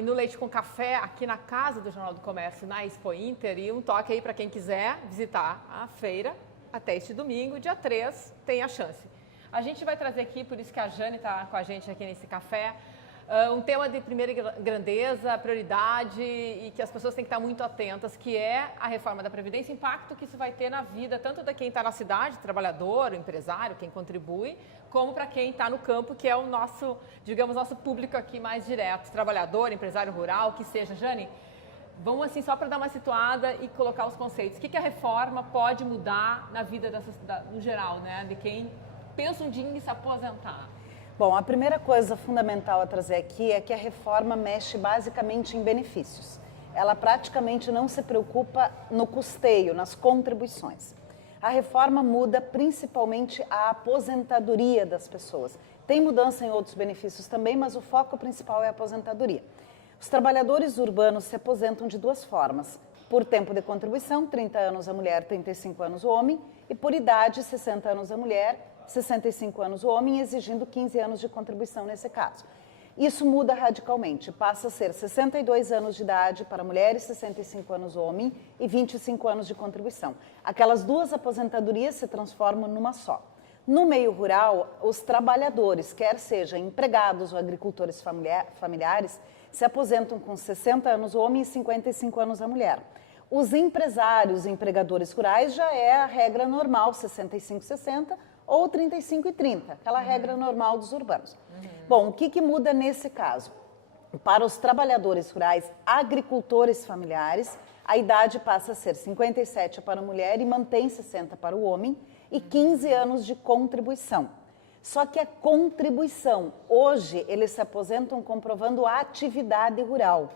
e no Leite com Café, aqui na Casa do Jornal do Comércio, na Expo Inter. E um toque aí para quem quiser visitar a feira até este domingo, dia 3, tem a chance. A gente vai trazer aqui, por isso que a Jane está com a gente aqui nesse café, um tema de primeira grandeza, prioridade e que as pessoas têm que estar muito atentas, que é a reforma da Previdência, o impacto que isso vai ter na vida, tanto de quem está na cidade, trabalhador, empresário, quem contribui, como para quem está no campo, que é o nosso, digamos, nosso público aqui mais direto, trabalhador, empresário rural, que seja. Jane, vamos assim, só para dar uma situada e colocar os conceitos. O que a reforma pode mudar na vida no geral, né, de quem pensa um dia em se aposentar? Bom, a primeira coisa fundamental a trazer aqui é que a reforma mexe basicamente em benefícios. Ela praticamente não se preocupa no custeio, nas contribuições. A reforma muda principalmente a aposentadoria das pessoas. Tem mudança em outros benefícios também, mas o foco principal é a aposentadoria. Os trabalhadores urbanos se aposentam de duas formas. Por tempo de contribuição, 30 anos a mulher, 35 anos o homem, e por idade, 60 anos a mulher, 65 anos o homem, exigindo 15 anos de contribuição nesse caso. Isso muda radicalmente, passa a ser 62 anos de idade para mulheres, 65 anos o homem e 25 anos de contribuição. Aquelas duas aposentadorias se transformam numa só. No meio rural, os trabalhadores, quer sejam empregados ou agricultores familiares, se aposentam com 60 anos o homem e 55 anos a mulher. Os empresários e empregadores rurais já é a regra normal, 65-60 ou 35 e 30, aquela regra normal dos urbanos. Bom, o que muda nesse caso? Para os trabalhadores rurais, agricultores familiares, a idade passa a ser 57 para a mulher e mantém 60 para o homem e 15 anos de contribuição. Só que a contribuição, hoje, eles se aposentam comprovando a atividade rural.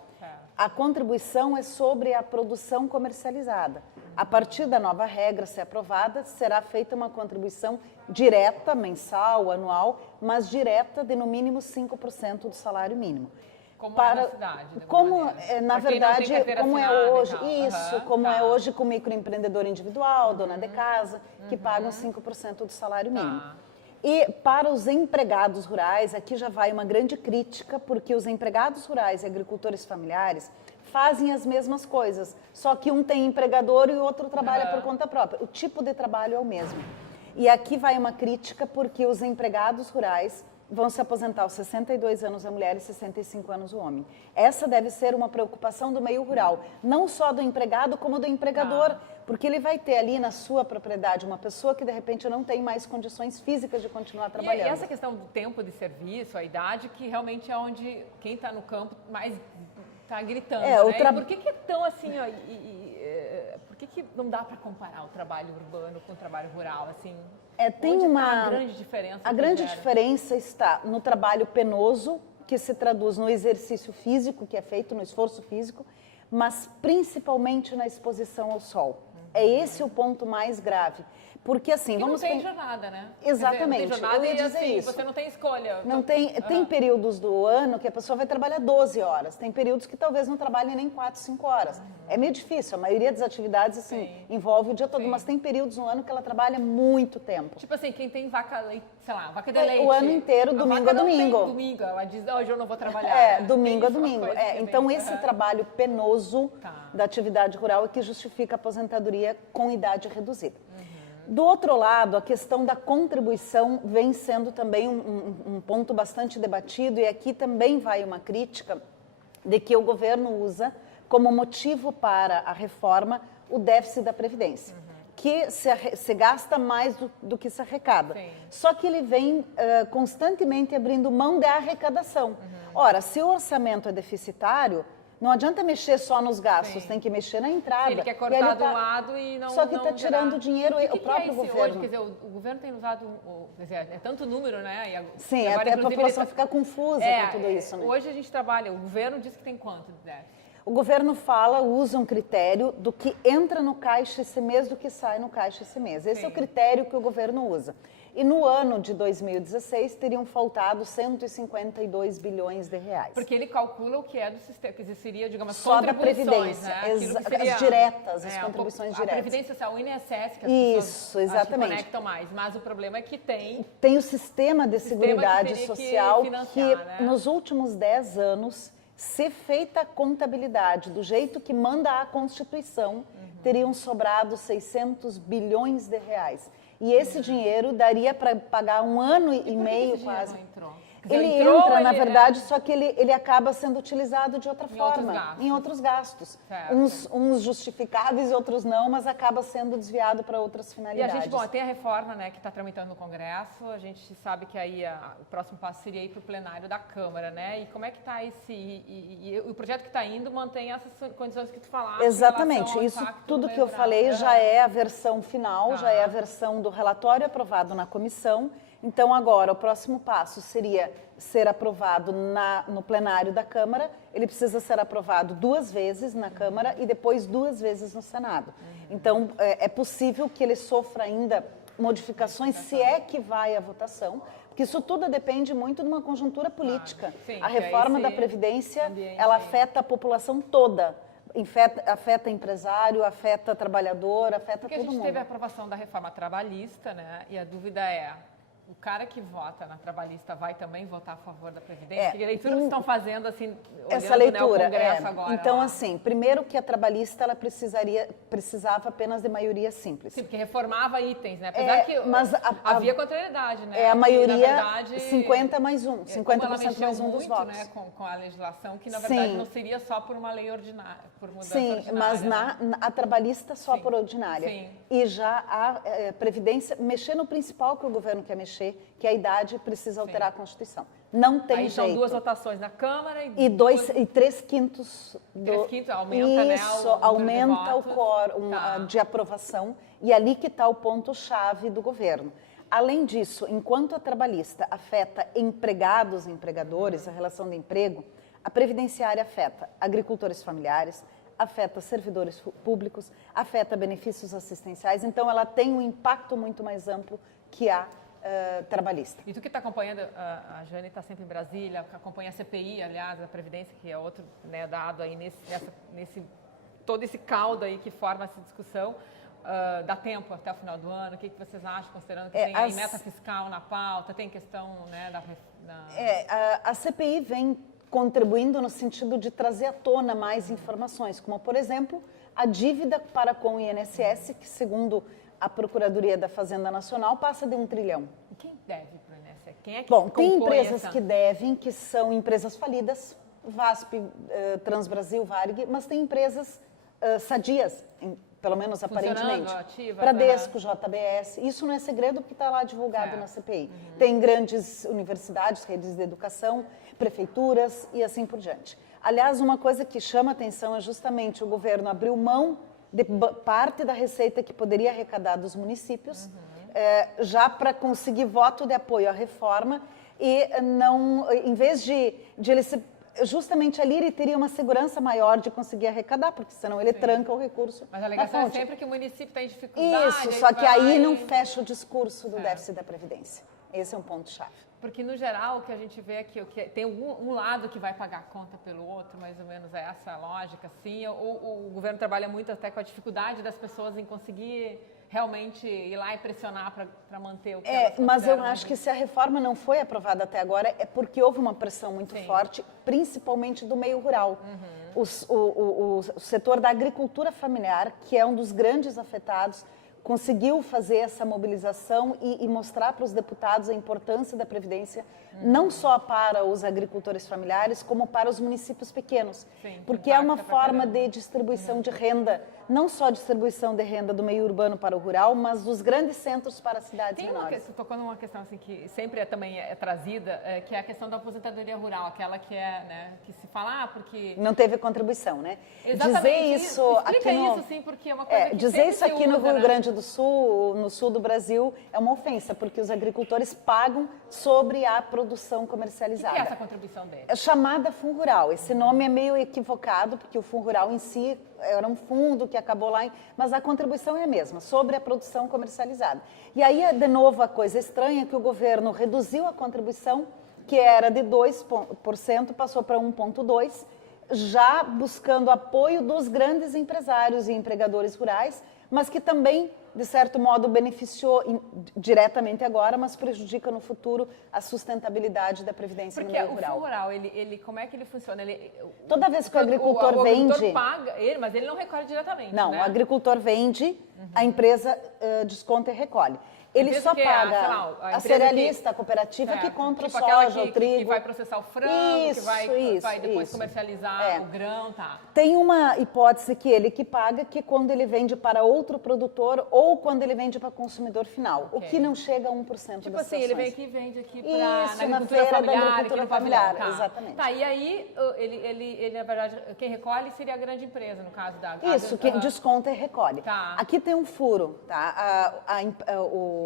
A contribuição é sobre a produção comercializada. A partir da nova regra ser aprovada, será feita uma contribuição direta, mensal, anual, mas direta de no mínimo 5% do salário mínimo. Como é na cidade? Como na verdade, como é hoje, isso, como é tá. hoje com o microempreendedor individual, dona de casa, que pagam 5% do salário mínimo. Tá. E para os empregados rurais, aqui já vai uma grande crítica, porque os empregados rurais e agricultores familiares fazem as mesmas coisas, só que um tem empregador e o outro trabalha por conta própria. O tipo de trabalho é o mesmo. E aqui vai uma crítica, porque os empregados rurais vão se aposentar aos 62 anos a mulher e 65 anos o homem. Essa deve ser uma preocupação do meio rural, não só do empregado, como do empregador, porque ele vai ter ali na sua propriedade uma pessoa que de repente não tem mais condições físicas de continuar trabalhando. E essa questão do tempo de serviço, a idade, que realmente é onde quem está no campo mais está gritando, né? E por que é tão assim, ó, por que não dá para comparar o trabalho urbano com o trabalho rural, assim? Tem onde uma tá a grande diferença. A grande diferença está no trabalho penoso, que se traduz no exercício físico, que é feito no esforço físico, mas principalmente na exposição ao sol. É esse o ponto mais grave. Porque assim, vamos não tem jornada, né? Exatamente. Dizer, não tem jornada, eu ia dizer assim, isso. Você não tem escolha. Não tem períodos do ano que a pessoa vai trabalhar 12 horas. Tem períodos que talvez não trabalhe nem 4, 5 horas. É meio difícil. A maioria das atividades, assim, envolve o dia todo. Mas tem períodos no ano que ela trabalha muito tempo. Tipo assim, quem tem vaca de leite. O ano inteiro, domingo a domingo. Não tem domingo. Ela diz, hoje eu não vou trabalhar. Domingo a domingo. Então, esse trabalho penoso da atividade rural é que justifica a aposentadoria com idade reduzida. Do outro lado, a questão da contribuição vem sendo também um ponto bastante debatido, e aqui também vai uma crítica de que o governo usa como motivo para a reforma o déficit da Previdência, que se gasta mais do que se arrecada. Sim. Só que ele vem constantemente abrindo mão da arrecadação. Ora, se o orçamento é deficitário, não adianta mexer só nos gastos, tem que mexer na entrada. Ele quer cortar de um lado e não. Só que está tirando dinheiro o próprio governo. Hoje, quer dizer, o governo tem usado, quer dizer, é tanto número, né? Sim, agora, até a população fica confusa com tudo isso, né? Hoje a gente trabalha, o governo diz que tem quanto de déficit? O governo usa um critério do que entra no caixa esse mês, do que sai no caixa esse mês. Esse é o critério que o governo usa. E no ano de 2016 teriam faltado 152 bilhões de reais. Porque ele calcula o que é do sistema, que seria, digamos, só da Previdência, né? As diretas, as contribuições diretas. A Previdência Social, o INSS, que as pessoas exatamente. Se conectam mais. Mas o problema é que tem o sistema de seguridade social que né? nos últimos 10 anos Se feita a contabilidade do jeito que manda a Constituição, teriam sobrado 600 bilhões de reais. E esse dinheiro daria para pagar 1 ano e meio quase. Não entrou? Ele entra, na verdade, só que ele acaba sendo utilizado de outra forma, em outros gastos. Uns justificáveis e outros não, mas acaba sendo desviado para outras finalidades. E a gente, tem a reforma, né, que está tramitando no Congresso, a gente sabe que aí o próximo passo seria ir para o plenário da Câmara, né? E como é que está esse... E o projeto que está indo mantém essas condições que tu falaste? Exatamente, isso tudo que eu falei já é a versão final, já é a versão do relatório aprovado na comissão. Então, agora, o próximo passo seria ser aprovado no plenário da Câmara. Ele precisa ser aprovado 2 vezes na Câmara e depois 2 vezes no Senado. Então, é possível que ele sofra ainda modificações, se é que vai à votação, porque isso tudo depende muito de uma conjuntura política. Sim, a reforma da Previdência, ela afeta a população toda. Afeta empresário, afeta trabalhador, afeta todo mundo. Porque a gente teve a aprovação da reforma trabalhista, né? E a dúvida é... O cara que vota na trabalhista vai também votar a favor da Previdência? Que leitura vocês estão fazendo, assim, essa leitura, né, o Congresso agora? Então, assim, primeiro que a trabalhista, ela precisava apenas de maioria simples. Sim, porque reformava itens, né? Apesar que havia contrariedade, né? É a maioria, na verdade, 50 mais 1, 50% mais 1 dos votos. Né, com a legislação, que na verdade não seria só por uma lei ordinária, por mudança ordinária. Sim, mas a trabalhista só por ordinária. Sim. E já a Previdência, mexer no principal que o governo quer mexer, que a idade precisa alterar a Constituição. Não tem jeito. São 2 votações na Câmara e 3/5 aumenta, isso, aumenta o quórum de aprovação, e ali que está o ponto-chave do governo. Além disso, enquanto a trabalhista afeta empregados e empregadores, a relação de emprego, a previdenciária afeta agricultores familiares, afeta servidores públicos, afeta benefícios assistenciais, então ela tem um impacto muito mais amplo que a trabalhista. E tu que está acompanhando, a Jane está sempre em Brasília, acompanha a CPI, aliás, a Previdência, que é outro, né, dado aí todo esse caldo aí que forma essa discussão. Dá tempo até o final do ano? O que vocês acham, considerando que tem aí meta fiscal na pauta, tem questão, né, a CPI vem contribuindo no sentido de trazer à tona mais informações, como, por exemplo, a dívida para com o INSS, que, segundo a Procuradoria da Fazenda Nacional, passa de 1 trilhão. E quem deve para o INSS? Quem é que Bom, tem empresas que devem, que são empresas falidas, VASP, Transbrasil, Varig, mas tem empresas sadias, pelo menos aparentemente. Ativa, Bradesco, JBS, isso não é segredo porque está lá divulgado na CPI. Tem grandes universidades, redes de educação, prefeituras e assim por diante. Aliás, uma coisa que chama atenção é justamente o governo abriu mão de parte da receita que poderia arrecadar dos municípios, já para conseguir voto de apoio à reforma, e não, em vez de ele se... Justamente ali ele teria uma segurança maior de conseguir arrecadar, porque senão ele tranca o recurso. Mas a alegação é sempre que o município está em dificuldade. Isso, só que aí não fecha o discurso do déficit da Previdência. Esse é um ponto-chave. Porque, no geral, o que a gente vê é que tem um lado que vai pagar a conta pelo outro, mais ou menos essa a lógica, assim. O governo trabalha muito até com a dificuldade das pessoas em conseguir realmente ir lá e pressionar para manter o que elas mas eu acho que se a reforma não foi aprovada até agora é porque houve uma pressão muito forte, principalmente do meio rural. O setor da agricultura familiar, que é um dos grandes afetados, conseguiu fazer essa mobilização e mostrar para os deputados a importância da Previdência, não só para os agricultores familiares, como para os municípios pequenos. Porque é uma forma de distribuição de renda, não só distribuição de renda do meio urbano para o rural, mas dos grandes centros para as cidades menores. Você tocou numa questão assim, que sempre também é trazida, que é a questão da aposentadoria rural, aquela que que se fala, porque... Não teve contribuição, né? Exatamente. Dizer isso aqui isso, sim, porque é uma coisa que dizer isso aqui no Rio Grande do Sul, no sul do Brasil, é uma ofensa, porque os agricultores pagam sobre a produção comercializada. O que é essa contribuição deles? É chamada Fundo Rural. Esse nome é meio equivocado, porque o Fundo Rural em si era um fundo que acabou lá, mas a contribuição é a mesma, sobre a produção comercializada. E aí, de novo, a coisa estranha é que o governo reduziu a contribuição, que era de 2%, passou para 1,2%, já buscando apoio dos grandes empresários e empregadores rurais, mas que também de certo modo, beneficiou diretamente agora, mas prejudica no futuro a sustentabilidade da previdência no meio rural. Porque o fundo rural, como é que ele funciona? Toda vez que o agricultor vende... O agricultor paga ele, mas ele não recolhe diretamente, Não, né? o agricultor vende, a empresa desconta e recolhe. Ele só paga a cerealista, a cooperativa que compra tipo soja, o trigo. Que vai processar o frango, que vai depois isso. comercializar o grão, tá? Tem uma hipótese que ele que paga, que quando ele vende para outro produtor ou quando ele vende para consumidor final, o que não chega a 1% das situações. Tipo assim, ele vem aqui e vende aqui para na feira familiar, da agricultura familiar, tá. exatamente. Tá, e aí, ele, na verdade, quem recolhe seria a grande empresa, no caso da... Isso, quem desconta e recolhe. Tá. Aqui tem um furo, tá?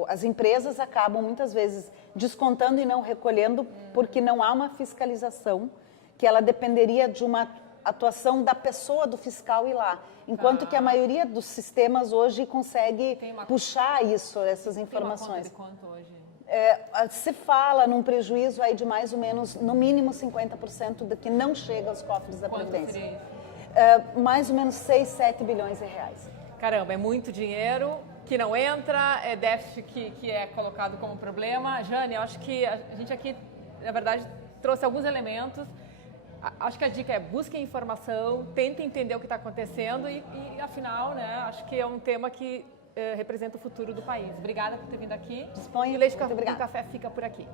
As empresas acabam muitas vezes descontando e não recolhendo porque não há uma fiscalização, que ela dependeria de uma atuação da pessoa, do fiscal ir lá. Enquanto que a maioria dos sistemas hoje consegue puxar essas informações. Tem uma conta de quanto hoje? Se fala num prejuízo aí de mais ou menos, no mínimo 50% do que não chega aos cofres da Previdência. Quanto seria isso? Mais ou menos 6, 7 bilhões de reais. Caramba, é muito dinheiro que não entra, é déficit que é colocado como problema. Jane, eu acho que a gente aqui, na verdade, trouxe alguns elementos. Acho que a dica é busquem informação, tentem entender o que está acontecendo e, afinal, né, acho que é um tema que representa o futuro do país. Obrigada por ter vindo aqui. Disponha. E o Leite com Café fica por aqui.